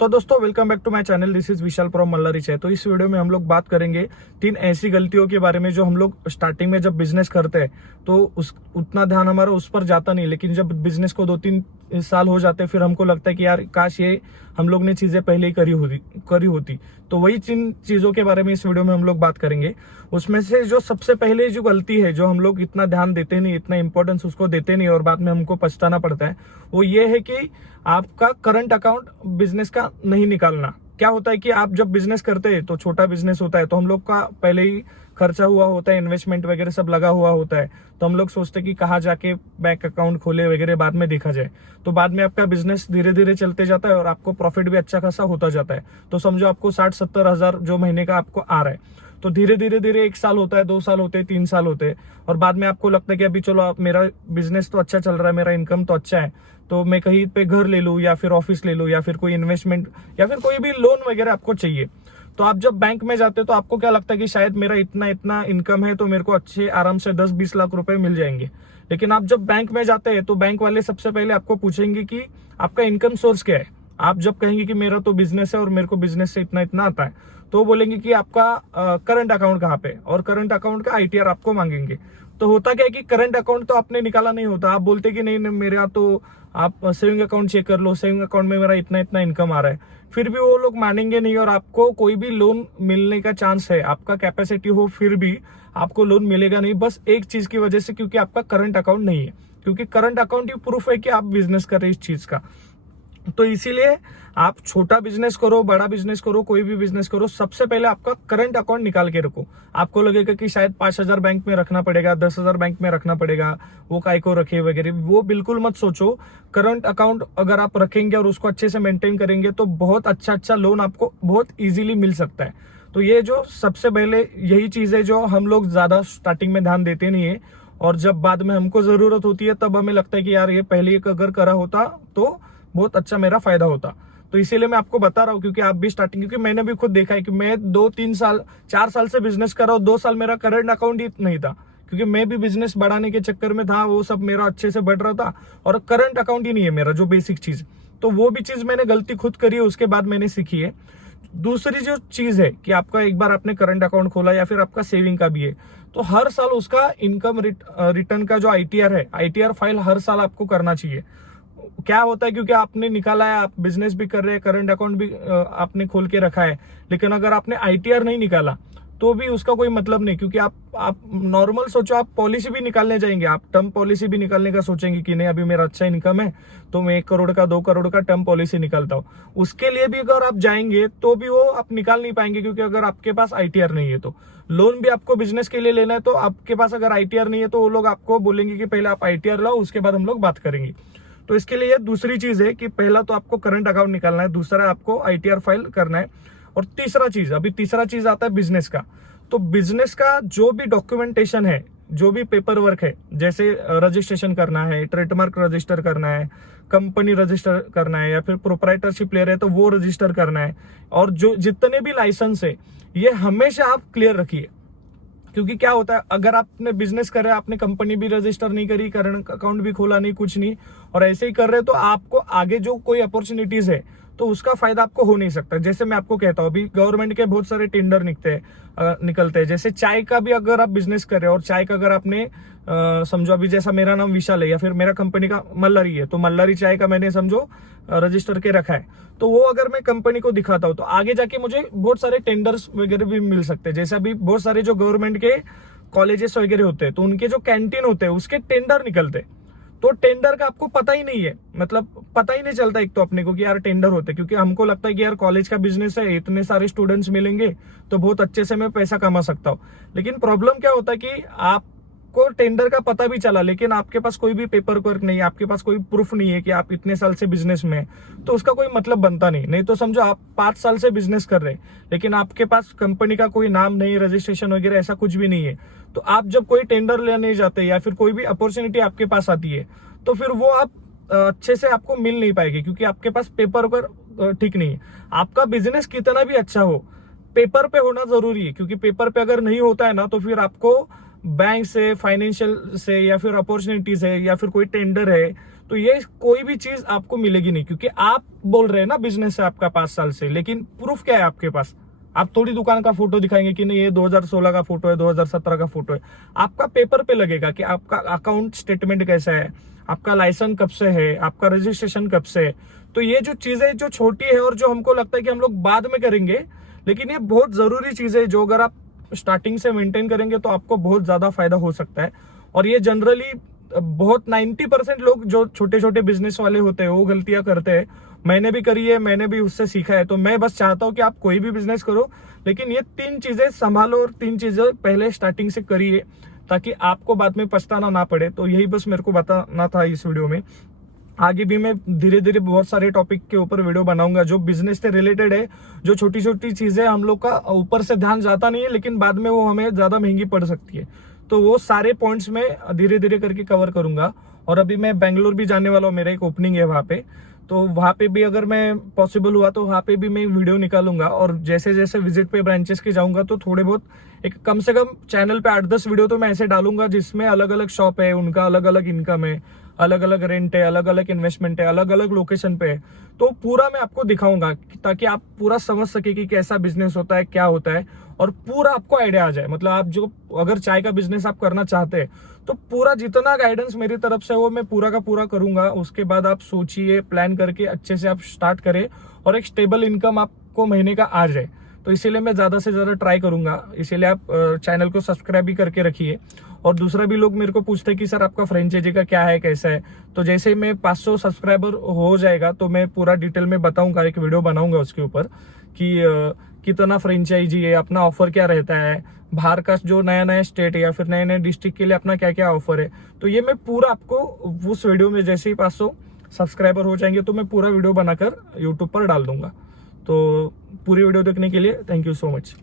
तो दोस्तों welcome back to my channel. This is Vishal from Mallari. तो इस वीडियो में हम लोग बात करेंगे 3 ऐसी गलतियों के बारे में जो हम लोग स्टार्टिंग में जब बिजनेस करते हैं तो उस उतना ध्यान हमारा उस पर जाता नहीं, लेकिन जब बिजनेस को 2-3 साल हो जाते हैं फिर हमको लगता है कि यार काश ये हम लोग ने चीजें पहले ही करी होती। तो वही 3 चीजों के बारे में इस वीडियो में हम लोग बात करेंगे। उसमें से जो सबसे पहले जो गलती है, जो हम लोग इतना ध्यान देते नहीं, इतना इंपॉर्टेंस उसको देते नहीं और बाद में हमको पछताना पड़ता है, वो ये है कि आपका करंट अकाउंट बिजनेस का नहीं निकालना। क्या होता है कि आप जब बिजनेस करते हैं तो छोटा बिजनेस होता है तो हम लोग का पहले ही खर्चा हुआ होता है, इन्वेस्टमेंट वगैरह सब लगा हुआ होता है, तो हम लोग सोचते हैं कि कहाँ जाके बैंक अकाउंट खोले वगैरह बाद में देखा जाए। तो बाद में आपका बिजनेस धीरे धीरे चलते जाता है और आपको प्रॉफिट भी अच्छा खासा होता जाता है। तो समझो आपको 60-70 हजार जो महीने का आपको आ रहा है, तो धीरे धीरे 1 साल होता है, 2 साल होते हैं, 3 साल होते हैं और बाद में आपको लगता है कि अभी चलो आप मेरा बिजनेस तो अच्छा चल रहा है, मेरा इनकम तो अच्छा है, तो मैं कहीं पे घर ले लूं या फिर ऑफिस ले लूं या फिर कोई इन्वेस्टमेंट या फिर कोई भी लोन वगैरह आपको चाहिए। तो आप जब बैंक में जाते हो तो आपको क्या लगता है कि शायद मेरा इतना इतना इनकम है तो मेरे को अच्छे आराम से 10-20 लाख रुपए मिल जाएंगे। लेकिन आप जब बैंक में जाते हैं तो बैंक वाले सबसे पहले आपको पूछेंगे कि आपका इनकम सोर्स क्या है। आप जब कहेंगे कि मेरा तो बिजनेस है और मेरे को बिजनेस से इतना इतना आता है, तो वो बोलेंगे कि आपका करंट अकाउंट कहाँ पे, और करंट अकाउंट का आईटीआर आपको मांगेंगे। तो होता क्या है कि करंट अकाउंट तो आपने निकाला नहीं होता, आप बोलते कि नहीं नहीं मेरा तो आप सेविंग अकाउंट चेक कर लो, सेविंग अकाउंट में मेरा इतना इतना इनकम आ रहा है। फिर भी वो लोग मानेंगे नहीं और आपको कोई भी लोन मिलने का चांस है, आपका कैपेसिटी हो फिर भी आपको लोन मिलेगा नहीं, बस एक चीज की वजह से, क्योंकि आपका करंट अकाउंट नहीं है। क्योंकि करंट अकाउंट ही प्रूफ है कि आप बिजनेस कर रहे हैं इस चीज का। तो इसीलिए आप छोटा बिजनेस करो, बड़ा बिजनेस करो, कोई भी बिजनेस करो, सबसे पहले आपका करंट अकाउंट निकाल के रखो। आपको लगेगा कि शायद 5,000 बैंक में रखना पड़ेगा, 10,000 बैंक में रखना पड़ेगा, वो काय को रखे वगैरह, वो बिल्कुल मत सोचो। करंट अकाउंट अगर आप रखेंगे और उसको अच्छे से मेंटेन करेंगे तो बहुत अच्छा लोन आपको बहुत इजीली मिल सकता है। तो ये जो सबसे पहले यही चीज है जो हम लोग ज्यादा स्टार्टिंग में ध्यान देते नहीं है, और जब बाद में हमको जरूरत होती है तब हमें लगता है कि यार ये पहले अगर करा होता तो बहुत अच्छा मेरा फायदा होता। तो इसीलिए मैं आपको बता रहा हूँ, क्योंकि आप भी स्टार्टिंग, क्योंकि मैंने भी खुद देखा है कि मैं 2-3 साल 4 साल से बिजनेस कर रहा हूँ, 2 साल मेरा करंट अकाउंट ही नहीं था, क्योंकि मैं भी बिजनेस बढ़ाने के चक्कर में था, वो सब मेरा अच्छे से बढ़ रहा था और करंट अकाउंट ही नहीं है मेरा, जो बेसिक चीज। तो वो भी चीज मैंने गलती खुद करी है, उसके बाद मैंने सीखी है। दूसरी जो चीज है कि आपका एक बार आपने करंट अकाउंट खोला या फिर आपका सेविंग का भी है, तो हर साल उसका इनकम रिटर्न का जो आईटीआर है, आईटीआर फाइल हर साल आपको करना चाहिए। क्या होता है, क्योंकि आपने निकाला है, आप बिजनेस भी कर रहे हैं, करंट अकाउंट भी आपने खोल के रखा है, लेकिन अगर आपने आईटीआर नहीं निकाला तो भी उसका कोई मतलब नहीं। क्योंकि आप नॉर्मल सोचो, आप पॉलिसी भी निकालने जाएंगे, आप टर्म पॉलिसी भी निकालने का सोचेंगे कि नहीं अभी मेरा अच्छा इनकम है तो मैं 1 करोड़ का 2 करोड़ का टर्म पॉलिसी निकालता हूँ, उसके लिए भी अगर आप जाएंगे तो भी वो आप निकाल नहीं पाएंगे। क्योंकि अगर आपके पास आईटीआर नहीं है, तो लोन भी आपको बिजनेस के लिए लेना है, तो आपके पास अगर आईटीआर नहीं है तो वो लोग आपको बोलेंगे कि पहले आप आईटीआर लाओ, उसके बाद हम लोग बात करेंगे। तो इसके लिए दूसरी चीज है कि पहला तो आपको करंट अकाउंट निकालना है, दूसरा आपको आईटीआर फाइल करना है, और तीसरा चीज आता है बिजनेस का। तो बिजनेस का जो भी डॉक्यूमेंटेशन है, जो भी पेपर वर्क है, जैसे रजिस्ट्रेशन करना है, ट्रेडमार्क रजिस्टर करना है, कंपनी रजिस्टर करना है, या फिर प्रोप्राइटरशिप ले रहे हैं तो वो रजिस्टर करना है, और जो जितने भी लाइसेंस है ये हमेशा आप क्लियर रखिए। क्योंकि क्या होता है, अगर आपने बिजनेस कर रहे हैं, आपने कंपनी भी रजिस्टर नहीं करी, करंट अकाउंट भी खोला नहीं, कुछ नहीं, और ऐसे ही कर रहे हैं, तो आपको आगे जो कोई अपॉर्चुनिटीज है तो उसका फायदा आपको हो नहीं सकता। जैसे मैं आपको कहता हूँ, अभी गवर्नमेंट के बहुत सारे टेंडर निकलते हैं। जैसे चाय का भी अगर आप बिजनेस कर रहे हो और चाय का अगर आपने समझो अभी जैसा मेरा नाम विशाल है या फिर मेरा कंपनी का मल्लारी है, तो मल्लारी चाय का मैंने समझो रजिस्टर के रखा है, तो वो अगर मैं कंपनी को दिखाता हूँ तो आगे जाके मुझे बहुत सारे टेंडर्स वगैरह भी मिल सकते हैं। जैसे अभी बहुत सारे जो गवर्नमेंट के कॉलेजेस वगैरह होते हैं तो उनके जो कैंटीन होते हैं उसके टेंडर निकलते हैं। तो टेंडर का आपको पता ही नहीं है, मतलब पता ही नहीं चलता एक तो अपने को कि यार टेंडर होते, क्योंकि हमको लगता है कि यार कॉलेज का बिजनेस है, इतने सारे स्टूडेंट्स मिलेंगे तो बहुत अच्छे से मैं पैसा कमा सकता हूँ। लेकिन प्रॉब्लम क्या होता है कि आपको टेंडर का पता भी चला, लेकिन आपके पास कोई भी पेपर वर्क नहीं है, आपके पास कोई प्रूफ नहीं है कि आप इतने साल से बिजनेस में है, तो उसका कोई मतलब बनता नहीं। तो समझो आप 5 साल से बिजनेस कर रहे हैं लेकिन आपके पास कंपनी का कोई नाम नहीं, रजिस्ट्रेशन वगैरह ऐसा कुछ भी नहीं है, तो आप जब कोई टेंडर लेने जाते या फिर कोई भी अपॉर्चुनिटी आपके पास आती है तो फिर वो आप अच्छे से आपको मिल नहीं पाएगी, क्योंकि आपके पास पेपर पर ठीक नहीं है। आपका बिजनेस कितना भी अच्छा हो, पेपर पे होना जरूरी है, क्योंकि पेपर पे अगर नहीं होता है ना तो फिर आपको बैंक से, फाइनेंशियल से, या फिर अपॉर्चुनिटीज है या फिर कोई टेंडर है तो ये कोई भी चीज आपको मिलेगी नहीं, क्योंकि आप बोल रहे हैं ना बिजनेस है आपका 5 साल से, लेकिन प्रूफ क्या है आपके पास? आप थोड़ी दुकान का फोटो दिखाएंगे कि नहीं ये 2016 का फोटो है, 2017 का फोटो है। आपका पेपर पे लगेगा कि आपका अकाउंट स्टेटमेंट कैसा है, आपका लाइसेंस कब से है, आपका रजिस्ट्रेशन कब से है। तो ये जो चीजें जो छोटी है और जो हमको लगता है कि हम लोग बाद में करेंगे, लेकिन ये बहुत जरूरी चीज है जो अगर आप स्टार्टिंग से मेंटेन करेंगे तो आपको बहुत ज्यादा फायदा हो सकता है। और ये जनरली बहुत 90% लोग जो छोटे छोटे बिजनेस वाले होते हैं वो गलतियां करते हैं। मैंने भी करी है, मैंने भी उससे सीखा है। तो मैं बस चाहता हूं कि आप कोई भी बिजनेस करो, लेकिन ये 3 चीजें संभालो और 3 चीजें पहले स्टार्टिंग से करिए, ताकि आपको बाद में पछताना ना पड़े। तो यही बस मेरे को बताना था इस वीडियो में। आगे भी मैं धीरे धीरे बहुत सारे टॉपिक के ऊपर वीडियो बनाऊंगा जो बिजनेस से रिलेटेड है। जो छोटी छोटी चीजें हम लोग का ऊपर से ध्यान जाता नहीं है, लेकिन बाद में वो हमें ज्यादा महंगी पड़ सकती है। तो वो सारे पॉइंट्स में धीरे धीरे करके कवर करूंगा। और अभी मैं बेंगलोर भी जाने वाला हूँ, मेरा एक ओपनिंग है वहां पे। तो वहां पे भी अगर मैं पॉसिबल हुआ तो वहां पे भी मैं वीडियो निकालूंगा। और जैसे जैसे विजिट पे ब्रांचेस के जाऊंगा तो थोड़े बहुत एक कम से कम चैनल पे 8-10 वीडियो तो मैं ऐसे डालूंगा जिसमें अलग अलग शॉप है, उनका अलग अलग इनकम है, अलग अलग रेंट है, अलग अलग इन्वेस्टमेंट है, अलग अलग लोकेशन पे है। तो पूरा मैं आपको दिखाऊंगा ताकि आप पूरा समझ सके कि कैसा बिजनेस होता है, क्या होता है, और पूरा आपको आइडिया आ जाए। मतलब आप जो अगर चाय का बिजनेस आप करना चाहते हैं तो पूरा जितना गाइडेंस मेरी तरफ से वो मैं पूरा का पूरा करूंगा। उसके बाद आप सोचिए, प्लान करके अच्छे से आप स्टार्ट करें और एक स्टेबल इनकम आपको महीने का आ जाए। तो इसीलिए मैं ज्यादा से ज्यादा ट्राई करूंगा। इसीलिए आप चैनल को सब्सक्राइब भी करके रखिए। और दूसरा भी लोग मेरे को पूछते हैं कि सर आपका फ्रेंचाइजी का क्या है, कैसा है। तो जैसे ही मैं 500 सब्सक्राइबर हो जाएगा तो मैं पूरा डिटेल में बताऊंगा, एक वीडियो बनाऊंगा उसके ऊपर कि कितना फ्रेंचाइजी है, अपना ऑफर क्या रहता है, बाहर का जो नया नया स्टेट है या फिर नए नए डिस्ट्रिक्ट के लिए अपना क्या क्या ऑफर है। तो ये मैं पूरा आपको उस वीडियो में जैसे ही 500 सब्सक्राइबर हो जाएंगे तो मैं पूरा वीडियो बनाकर यूट्यूब पर डाल दूंगा। तो पूरी वीडियो देखने के लिए थैंक यू सो मच।